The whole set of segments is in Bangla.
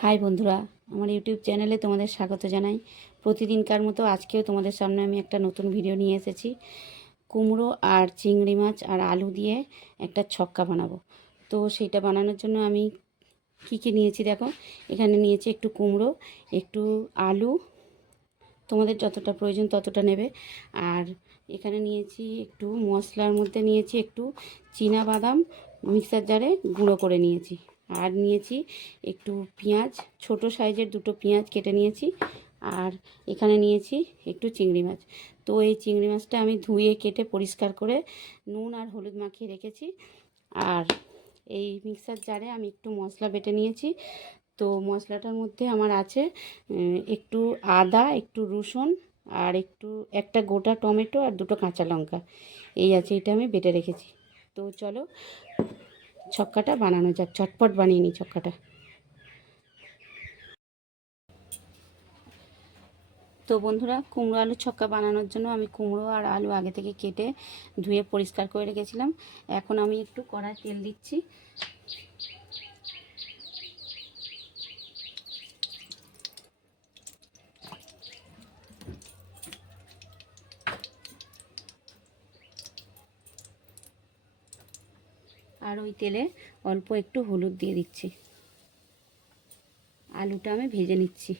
হাই বন্ধুরা, আমার ইউটিউব চ্যানেলে তোমাদের স্বাগত জানাই। প্রতিদিনকার মতো আজকেও তোমাদের সামনে আমি একটা নতুন ভিডিও নিয়ে এসেছি। কুমড়ো আর চিংড়ি মাছ আর আলু দিয়ে একটা ছক্কা বানাবো। তো সেইটা বানানোর জন্য আমি কী নিয়েছি দেখো। এখানে নিয়েছি একটু কুমড়ো, একটু আলু, তোমাদের যতটা প্রয়োজন ততটা নেবে। আর এখানে নিয়েছি একটু মশলার মধ্যে নিয়েছি একটু চীনা বাদাম মিক্সার জারে গুঁড়ো করে নিয়েছি। আর নিয়েছি একটু পেঁয়াজ, ছোট সাইজের দুটো পেঁয়াজ কেটে নিয়েছি। আর এখানে নিয়েছি একটু চিংড়ি মাছ। তো এই চিংড়ি মাছটা আমি ধুয়ে কেটে পরিষ্কার করে নুন আর হলুদ মাখিয়ে রেখেছি। আর এই মিক্সার জারে আমি একটু মশলা বেটে নিয়েছি। তো মশলাটার মধ্যে আমার আছে একটু আদা, একটু রসুন, আর একটা গোটা টমেটো আর দুটো কাঁচা লঙ্কা, এই আছে। এটা আমি বেটে রেখেছি। তো চলো ছক্কাটা বানানো যাক, চটপট বানিয়ে নিই ছক্কাটা। তো বন্ধুরা, কুমড়ো আলু ছক্কা বানানোর জন্য আমি কুমড়ো আর আলু আগে থেকে কেটে ধুয়ে পরিষ্কার করে রেখেছিলাম। এখন আমি একটু কড়ায় তেল দিচ্ছি। আর ওই তেলে অল্প একটু হলুদ দিয়ে দিচ্ছি। আলুটা আমি ভেজে নিচ্ছি।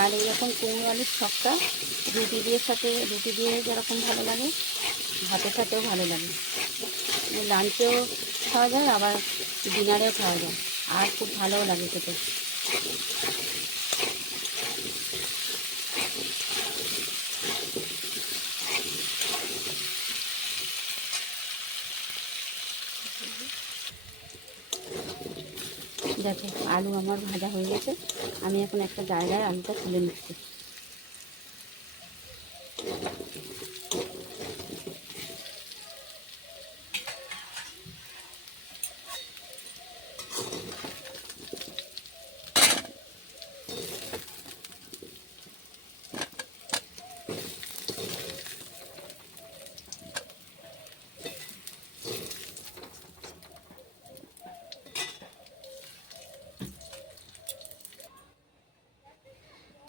আর এইরকম কুমড়ো আলুর ছক্কা রুটি দিয়ে যেরকম ভালো লাগে, ভাতের সাথেও ভালো লাগে। লাঞ্চেও খাওয়া যায়, আবার ডিনারেও খাওয়া যায়, আর খুব ভালোও লাগে খেতে। দেখো, আলু আমার ভাজা হয়ে গেছে। আমি এখন একটা জায়গায় আলুটা তুলে নিচ্ছি।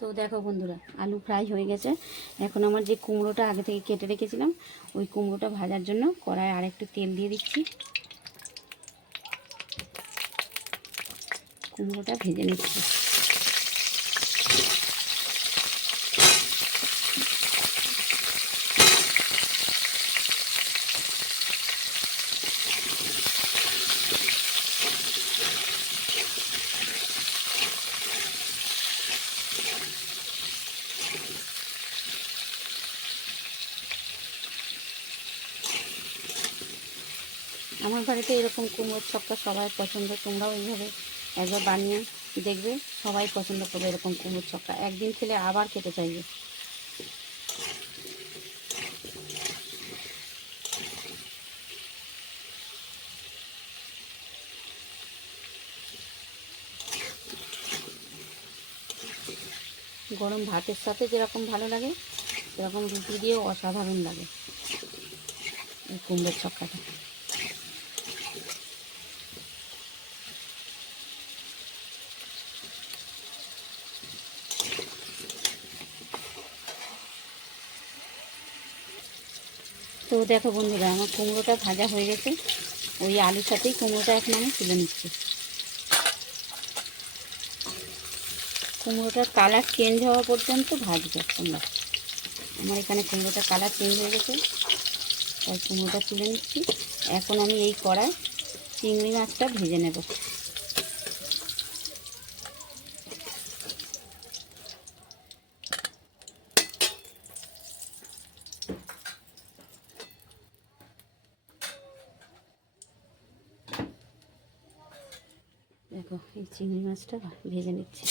তো দেখো বন্ধুরা, আলু ফ্রাই হয়ে গেছে। এখন আমার যে কুমড়োটা আগে থেকে কেটে রেখেছিলাম, ওই কুমড়োটা ভাজার জন্য কড়ায় আর একটু তেল দিয়ে দিচ্ছি। কুমড়োটা ভেজে নিচ্ছি। আমার বাড়িতে এরকম কুমড়োর ছক্কা সবাই পছন্দ। তোমরাও এইভাবে একবার বানিয়ে দেখবে, সবাই পছন্দ করবে এরকম কুমড়োর ছক্কা। একদিন খেলে আবার খেতে চাইবে। গরম ভাতের সাথে যেরকম ভালো লাগে, সেরকম রুটি দিয়েও অসাধারণ লাগে এই কুমড়োর ছক্কাটা। তো দেখো বন্ধুরা, আমার কুমড়োটা ভাজা হয়ে গেছে। ওই আলুর সাথেই কুমড়োটা এখন আমি তুলে নিচ্ছি। কুমড়োটার কালার চেঞ্জ হওয়া পর্যন্ত ভাজবে তোমরা। আমার এখানে কুমড়োটার কালার চেঞ্জ হয়ে গেছে, তাই কুমড়োটা তুলে নিচ্ছি। এখন আমি এই কড়ায় চিংড়ি মাছটা ভেজে নেব। দেখো, এই চিংড়ি মাছটা ভেজে নিচ্ছি।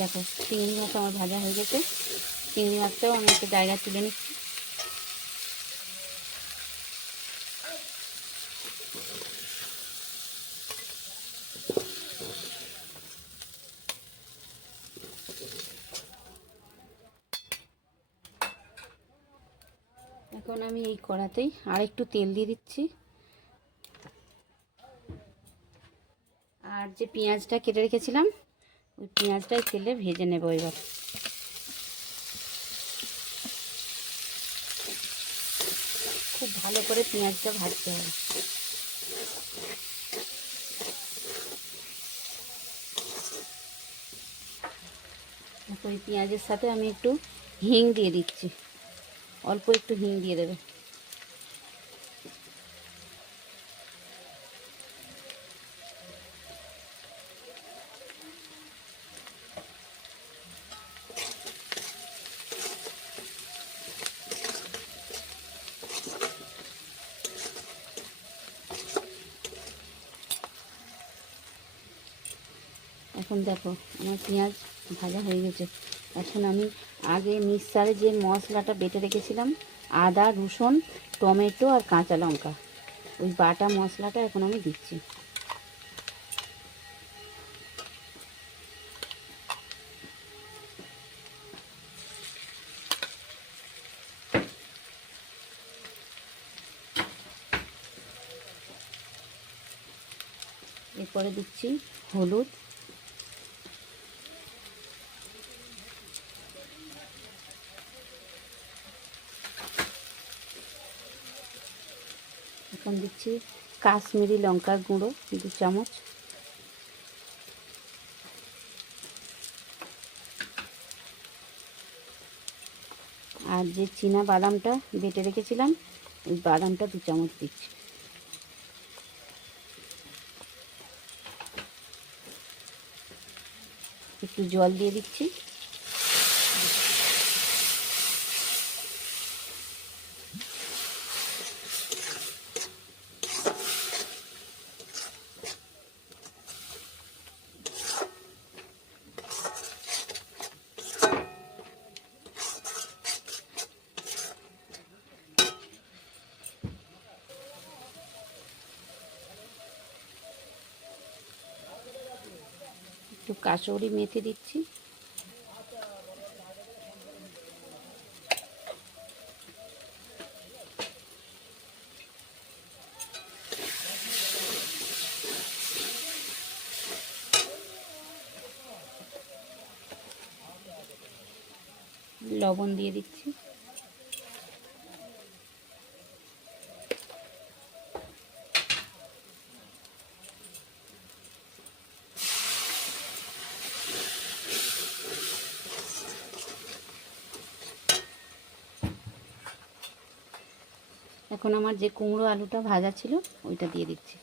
দেখো চিংড়ি মাছ আমার ভাজা হয়ে গেছে। চিংড়ি মাছটাও আমি একটা জায়গায় তুলে নিচ্ছি। এখন আমি এই কড়াতেই আর একটু তেল দিয়ে দিচ্ছি, আর যে পেঁয়াজটা কেটে রেখেছিলাম ওই পেঁয়াজটাই তেলে ভেজে নেব। এবার খুব ভালো করে পেঁয়াজটা ভাজতে হবে। ওই পেঁয়াজের সাথে আমি একটু হিং দিয়ে দিচ্ছি, অল্প একটু হিং দিয়ে দেবে। এখন দেখো আমার পেঁয়াজ ভাজা হয়ে গেছে। এখন আমি আগে মিক্সারে যে মশলাটা বেটে রেখেছিলাম, আদা, রসুন, টমেটো আর কাঁচা লঙ্কা, ওই বাটা মশলাটা এখন আমি দিচ্ছি। এরপরে দিচ্ছি হলুদ, এখন দিচ্ছি কাশ্মীরি লঙ্কার গুঁড়ো 2 চামচ, আর যে চীনা বাদামটা বেটে রেখেছিলাম ওই বাদামটা 2 চামচ দিচ্ছি। একটু জল দিয়ে দিচ্ছি। একটু কাসুরি মেথি দিচ্ছি। লবণ দিয়ে দিচ্ছি। এখন আমার যে কুমড়ো আলুটা ভাজা ছিল ওইটা দিয়ে দিচ্ছি।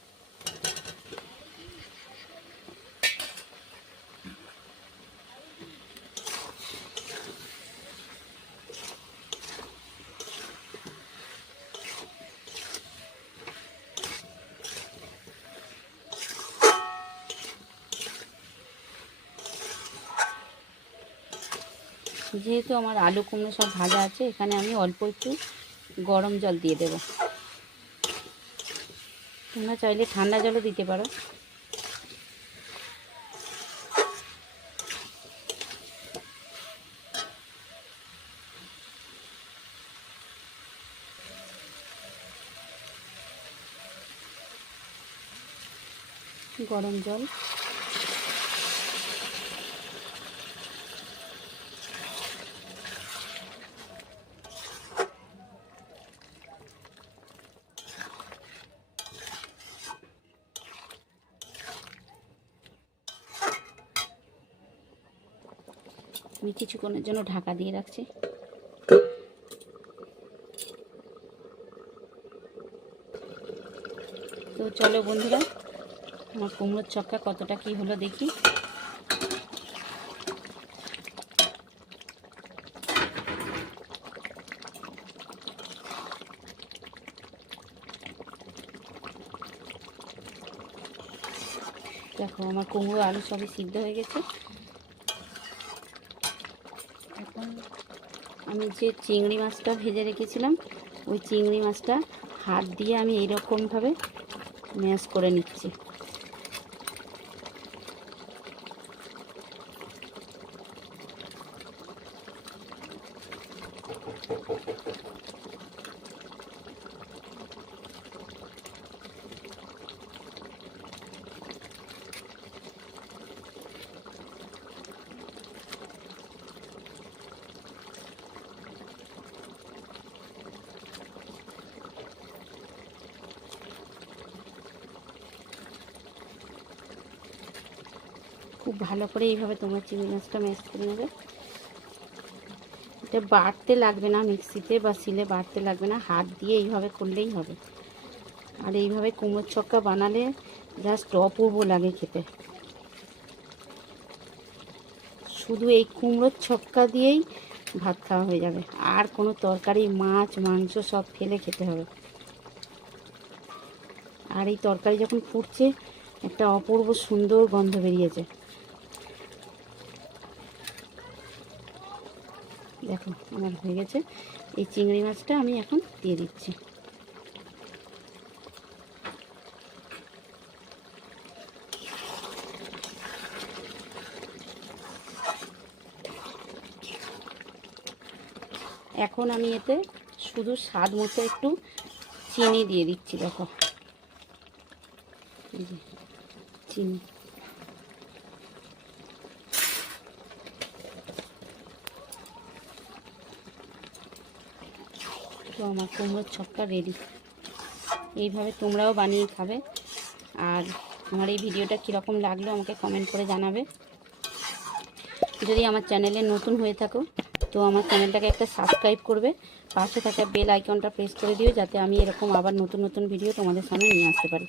যেহেতু আমার আলু কুমড়ো সব ভাজা আছে, এখানে আমি অল্প একটু গরম জল দিয়ে দেব। তোমরা চাইলে ঠান্ডা জলও দিতে পারো। গরম জল আমি কিছুক্ষণের জন্য ঢাকা দিয়ে রাখছি। তো চলো বন্ধুরা, আমার কুমড়োর ছক্কা কতটা কি হলো দেখি। দেখো আমার কুমড়ো আলু সবই সিদ্ধ হয়ে গেছে। আমি যে চিংড়ি মাছটা ভেজে রেখেছিলাম ওই চিংড়ি মাছটা হাত দিয়ে আমি এইরকমভাবে ম্যাশ করে নিচ্ছি। খুব ভালো করে এইভাবে তোমার চিংড়ি মাছটা ম্যাশ করে নেবে। এটা বাটতে লাগবে না, মিক্সিতে বা শিলে বাটতে লাগবে না, হাত দিয়ে এইভাবে করলেই হবে। আর এইভাবে কুমড়োর ছক্কা বানালে জাস্ট অপূর্ব লাগে খেতে। শুধু এই কুমড়োর ছক্কা দিয়েই ভাত খাওয়া হয়ে যাবে, আর কোনো তরকারি মাছ মাংস সব ফেলে খেতে হবে। আর এই তরকারি যখন ফুটছে একটা অপূর্ব সুন্দর গন্ধ বেরিয়েছে। দেখো আমার হয়ে গেছে। এই চিংড়ি মাছটা আমি এখন দিয়ে দিচ্ছি। এখন আমি এতে শুধু স্বাদ মতো একটু চিনি দিয়ে দিচ্ছি। দেখো চিনি। তো আমার কুমড়োর ছক্কা রেডি। এইভাবে তোমরাও বানিয়ে খাবে। আর আমার এই ভিডিওটা কীরকম লাগলো আমাকে কমেন্ট করে জানাবে। যদি আমার চ্যানেলে নতুন হয়ে থাকো তো আমার চ্যানেলটাকে একটা সাবস্ক্রাইব করবে, পাশে থাকা বেল আইকনটা প্রেস করে দিও, যাতে আমি এরকম আবার নতুন নতুন ভিডিও তোমাদের সামনে নিয়ে আসতে পারি।